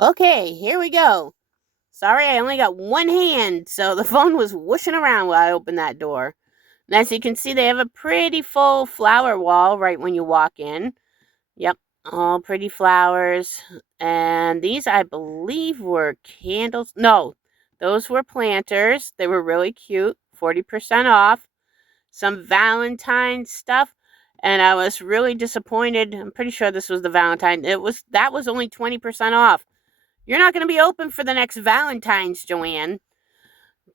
Okay, here we go. Sorry, I only got one hand, so the phone was whooshing around while I opened that door. And as you can see, they have a pretty full flower wall right when you walk in. Yep, all pretty flowers. And these, I believe, were candles. No, those were planters. They were really cute, 40% off. Some Valentine stuff. And I was really disappointed. I'm pretty sure this was the Valentine. That was only 20% off. You're not going to be open for the next Valentine's, Joann.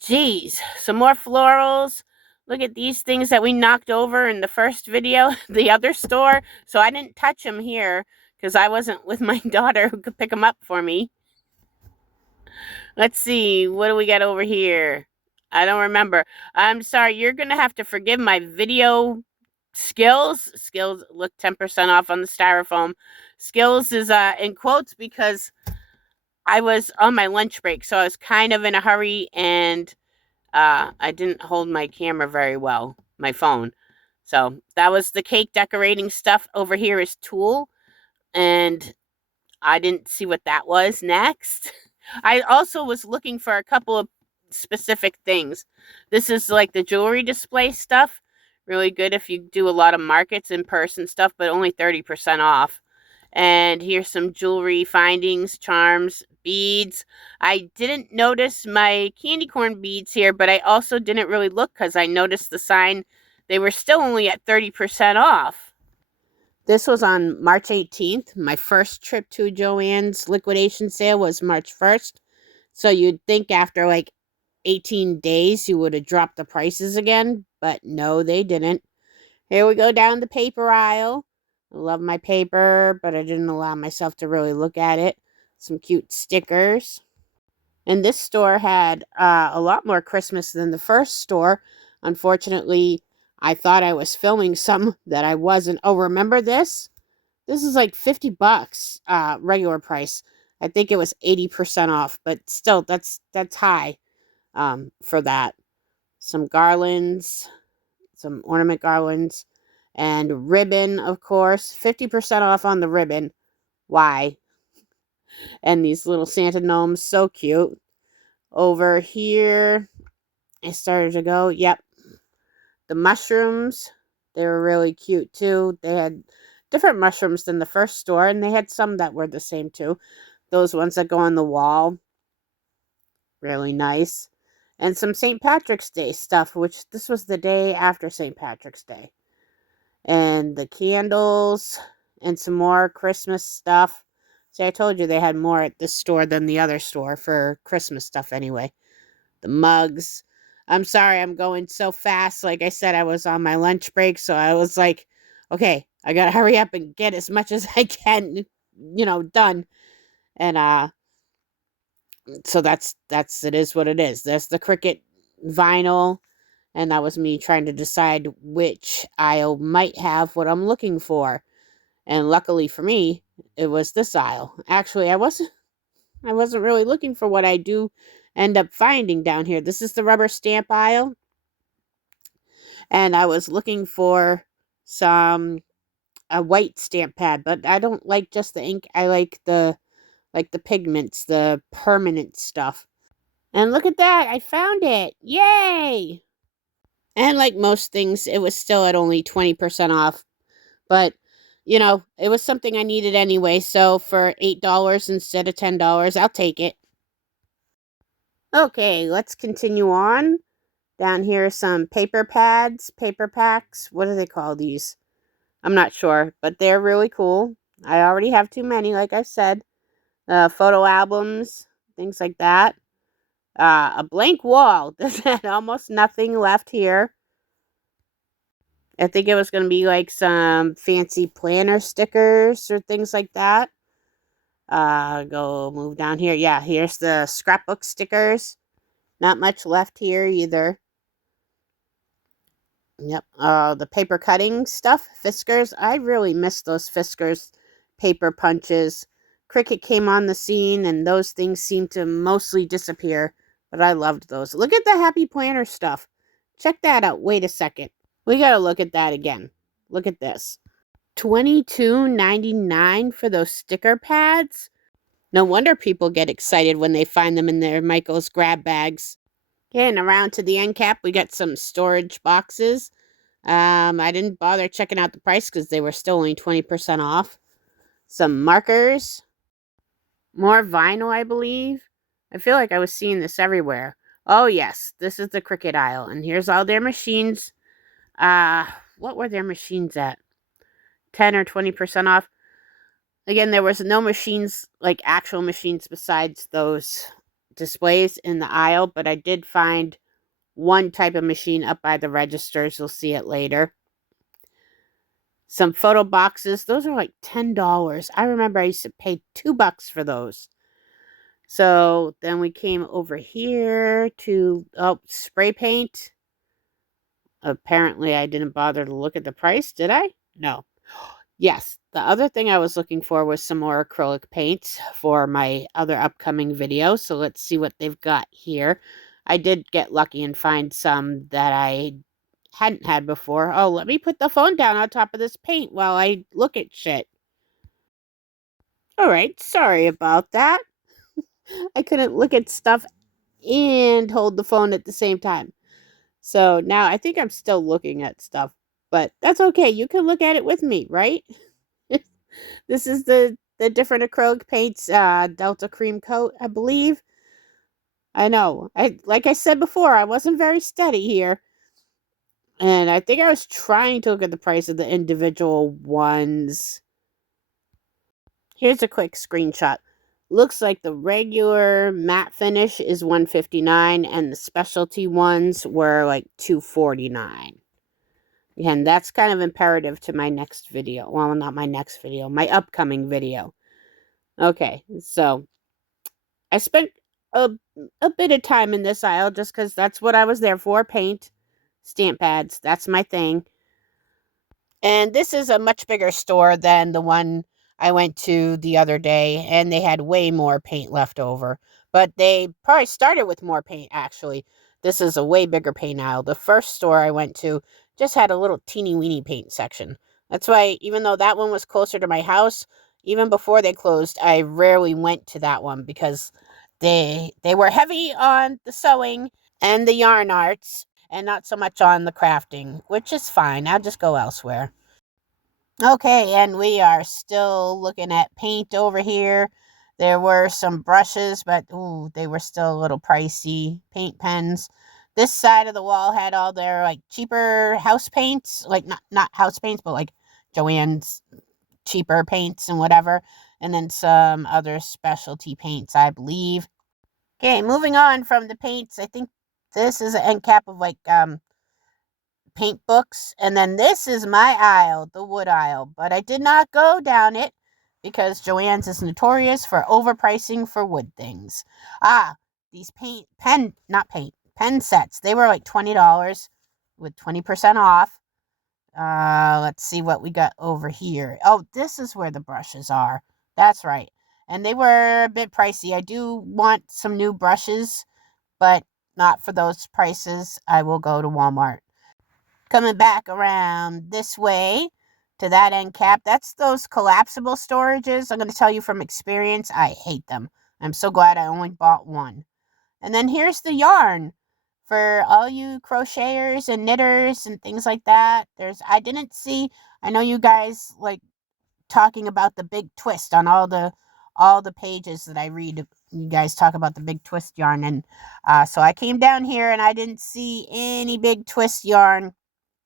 Jeez, some more florals. Look at these things that we knocked over in the first video, the other store. So I didn't touch them here because I wasn't with my daughter who could pick them up for me. Let's see, what do we got over here? I don't remember. I'm sorry, you're going to have to forgive my video skills. Skills, look, 10% off on the styrofoam. Skills is in quotes because I was on my lunch break, so I was kind of in a hurry, and I didn't hold my camera very well, my phone. So that was the cake decorating stuff. Over here is tulle, and I didn't see what that was next. I also was looking for a couple of specific things. This is like the jewelry display stuff. Really good if you do a lot of markets in person stuff, but only 30% off. And here's some jewelry findings, charms, beads. I didn't notice my candy corn beads here, but I also didn't really look because I noticed the sign. They were still only at 30% off. This was on March 18th. My first trip to Joann's liquidation sale was March 1st. So you'd think after like 18 days you would have dropped the prices again, but no, they didn't. Here we go down the paper aisle. I love my paper, but I didn't allow myself to really look at it. Some cute stickers. And this store had a lot more Christmas than the first store. Unfortunately, I thought I was filming some that I wasn't. Oh, remember this? This is like $50 regular price. I think it was 80% off, but still that's high for that. Some garlands, some ornament garlands, and ribbon, of course. 50% off on the ribbon. Why? And these little Santa gnomes, so cute. Over here, I started to go. Yep. The mushrooms, they were really cute too. They had different mushrooms than the first store, and they had some that were the same too. Those ones that go on the wall, really nice. And some St. Patrick's Day stuff, which this was the day after St. Patrick's Day. And the candles and some more Christmas stuff. See, I told you they had more at this store than the other store for Christmas stuff anyway. The mugs. I'm sorry I'm going so fast. Like I said, I was on my lunch break, so I was like, okay, I gotta hurry up and get as much as I can, done. And so that's it is what it is. There's the Cricut vinyl, and that was me trying to decide which aisle might have what I'm looking for. And luckily for me, it was this aisle. Actually, I wasn't really looking for what I do end up finding down here. This is the rubber stamp aisle. And I was looking for a white stamp pad, but I don't like just the ink. I like the pigments, the permanent stuff. And look at that, I found it. Yay! And like most things, it was still at only 20% off. But, it was something I needed anyway. So for $8 instead of $10, I'll take it. Okay, let's continue on. Down here are some paper pads, paper packs. What do they call these? I'm not sure, but they're really cool. I already have too many, like I said. Photo albums, things like that. A blank wall. There's almost nothing left here. I think it was going to be like some fancy planner stickers or things like that. Go move down here. Yeah, here's the scrapbook stickers. Not much left here either. Yep. The paper cutting stuff. Fiskars. I really miss those Fiskars paper punches. Cricut came on the scene and those things seemed to mostly disappear. But I loved those. Look at the Happy Planner stuff. Check that out. Wait a second. We gotta look at that again. Look at this. $22.99 for those sticker pads. No wonder people get excited when they find them in their Michael's grab bags. Okay, and around to the end cap, we got some storage boxes. I didn't bother checking out the price because they were still only 20% off. Some markers. More vinyl, I believe. I feel like I was seeing this everywhere. Oh, yes, this is the Cricut aisle. And here's all their machines. What were their machines at? 10 or 20% off. Again, there was no machines, like actual machines besides those displays in the aisle, but I did find one type of machine up by the registers. You'll see it later. Some photo boxes. Those are like $10. I remember I used to pay $2 for those. So then we came over here to spray paint. Apparently I didn't bother to look at the price, did I? No. Yes, the other thing I was looking for was some more acrylic paints for my other upcoming video. So let's see what they've got here. I did get lucky and find some that I hadn't had before. Oh, let me put the phone down on top of this paint while I look at shit. All right, sorry about that. I couldn't look at stuff and hold the phone at the same time. So now I think I'm still looking at stuff, but that's okay. You can look at it with me, right? This is the different acrylic paints, Delta Cream Coat, I believe. I know. Like I said before, I wasn't very steady here. And I think I was trying to look at the price of the individual ones. Here's a quick screenshot. Looks like the regular matte finish is $159 and the specialty ones were like $249. Again, that's kind of imperative to my next video. Well, not my next video, my upcoming video. Okay, so I spent a bit of time in this aisle just because that's what I was there for. Paint, stamp pads, that's my thing. And this is a much bigger store than the one I went to the other day, and they had way more paint left over. But they probably started with more paint, actually. This is a way bigger paint aisle. The first store I went to just had a little teeny-weeny paint section. That's why, even though that one was closer to my house, even before they closed, I rarely went to that one because they were heavy on the sewing and the yarn arts, and not so much on the crafting, which is fine. I'll just go elsewhere. Okay, and we are still looking at paint over here. There were some brushes, but ooh, they were still a little pricey. Paint pens. This side of the wall had all their like cheaper house paints, like not house paints, but like Joann's cheaper paints and whatever. And then some other specialty paints, I believe. Okay, moving on from the paints, I think this is an end cap of like paint books. And then this is my aisle, the wood aisle. But I did not go down it because Joann's is notorious for overpricing for wood things. These pen sets. They were like $20 with 20% off. Let's see what we got over here. Oh, this is where the brushes are. That's right. And they were a bit pricey. I do want some new brushes, but not for those prices. I will go to Walmart. Coming back around this way to that end cap, that's those collapsible storages. I'm going to tell you from experience, I hate them. I'm so glad I only bought one. And then here's the yarn for all you crocheters and knitters and things like that. I know you guys like talking about the big twist on all the pages that I read. You guys talk about the big twist yarn, and so I came down here and I didn't see any big twist yarn.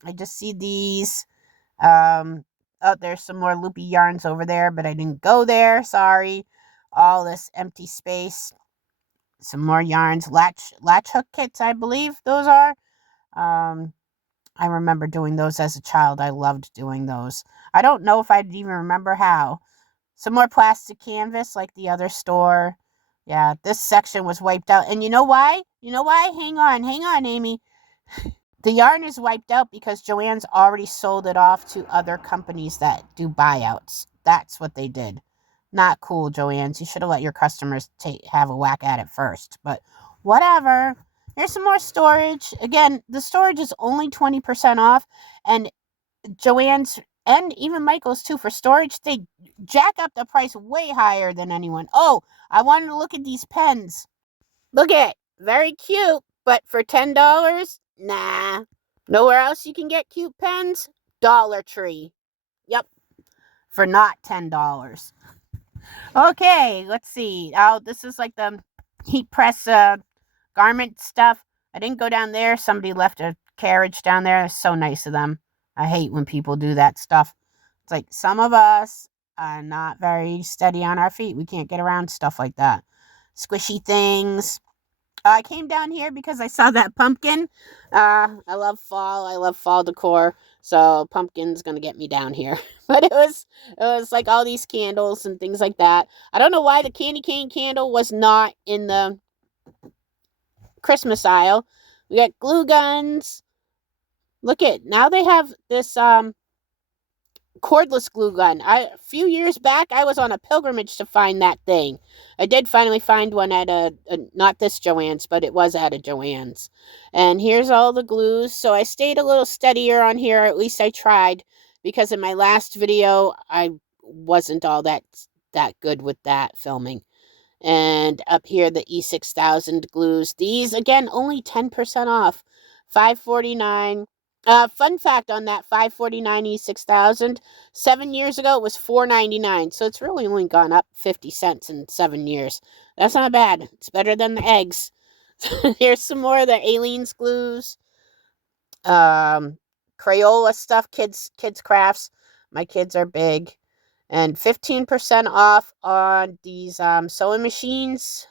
I just see these. There's some more loopy yarns over there, but I didn't go there. Sorry. All this empty space. Some more yarns. Latch hook kits, I believe those are. I remember doing those as a child. I loved doing those. I don't know if I'd even remember how. Some more plastic canvas like the other store. Yeah, this section was wiped out. And you know why? Hang on, Amy. The yarn is wiped out because Joann's already sold it off to other companies that do buyouts. That's what they did. Not cool, Joann's. You should have let your customers have a whack at it first. But whatever. Here's some more storage. Again, the storage is only 20% off. And Joann's and even Michael's too, for storage, they jack up the price way higher than anyone. Oh, I wanted to look at these pens. Look at it. Very cute, but for $10, nah. Nowhere else you can get cute pens? Dollar Tree. Yep, for not $10. Okay, let's see. Oh, this is like the heat press garment stuff. I didn't go down there. Somebody left a carriage down there. It's so nice of them. I hate when people do that stuff. It's like some of us are not very steady on our feet. We can't get around stuff like that. Squishy things. I came down here because I saw that pumpkin. I love fall. I love fall decor. So pumpkin's gonna get me down here. But it was like all these candles and things like that. I don't know why the candy cane candle was not in the Christmas aisle. We got glue guns. Look at, now they have this cordless glue gun. A few years back, I was on a pilgrimage to find that thing. I did finally find one at a not this Joann's, but it was at a Joann's. And here's all the glues. So I stayed a little steadier on here. At least I tried, because in my last video, I wasn't all that good with that filming. And up here, the E6000 glues. These, again, only 10% off. $5.49. Fun fact on that $5.49 E6000. 7 years ago, it was $4.99. So it's really only gone up 50 cents in 7 years. That's not bad. It's better than the eggs. Here's some more of the Aleene's glues. Crayola stuff, kids crafts. My kids are big. And 15% off on these sewing machines.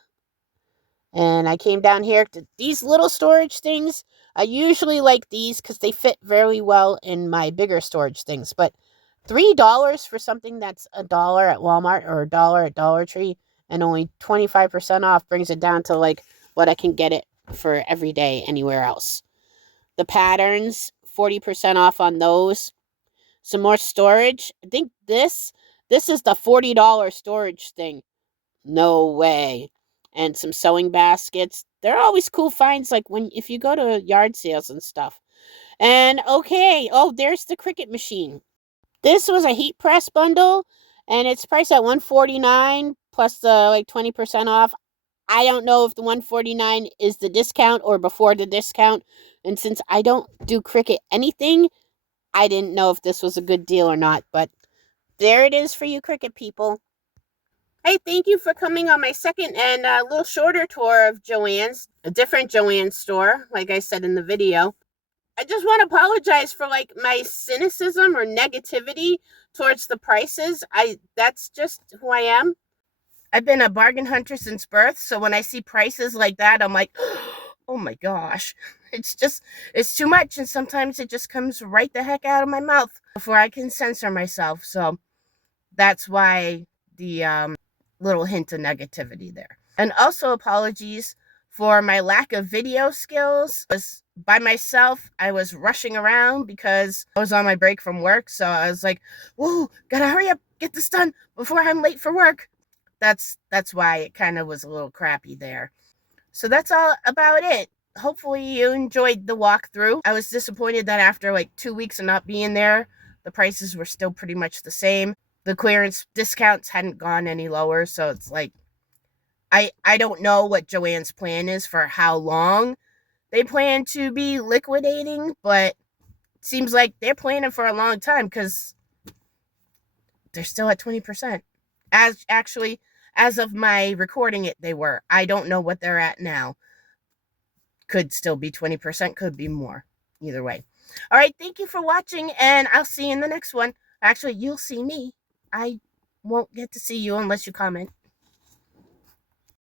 And I came down here to these little storage things. I usually like these because they fit very well in my bigger storage things. But $3 for something that's $1 at Walmart or $1 at Dollar Tree and only 25% off brings it down to like what I can get it for every day anywhere else. The patterns, 40% off on those. Some more storage. I think this is the $40 storage thing. No way. And some sewing baskets. They're always cool finds, like if you go to yard sales and stuff. And okay, oh, there's the Cricut machine. This was a heat press bundle, and it's priced at $149 plus the like 20% off. I don't know if the $149 is the discount or before the discount. And since I don't do Cricut anything, I didn't know if this was a good deal or not, but there it is for you Cricut people. Hey, thank you for coming on my second and a little shorter tour of Joann's, a different Joann store, like I said in the video. I just want to apologize for like my cynicism or negativity towards the prices. That's just who I am. I've been a bargain hunter since birth, so when I see prices like that, I'm like, oh my gosh. It's too much, and sometimes it just comes right the heck out of my mouth before I can censor myself. So that's why the little hint of negativity there. And also apologies for my lack of video skills. I was by myself. I was rushing around because I was on my break from work. So I was like, whoa, gotta hurry up, get this done before I'm late for work. That's why it kind of was a little crappy there. So that's all about it. Hopefully you enjoyed the walkthrough. I was disappointed that after like 2 weeks of not being there, the prices were still pretty much the same. The clearance discounts hadn't gone any lower, so it's like, I don't know what Joann's plan is for how long they plan to be liquidating, but it seems like they're planning for a long time because they're still at 20%. As of my recording it, they were. I don't know what they're at now. Could still be 20%, could be more. Either way. All right, thank you for watching, and I'll see you in the next one. Actually, you'll see me. I won't get to see you unless you comment.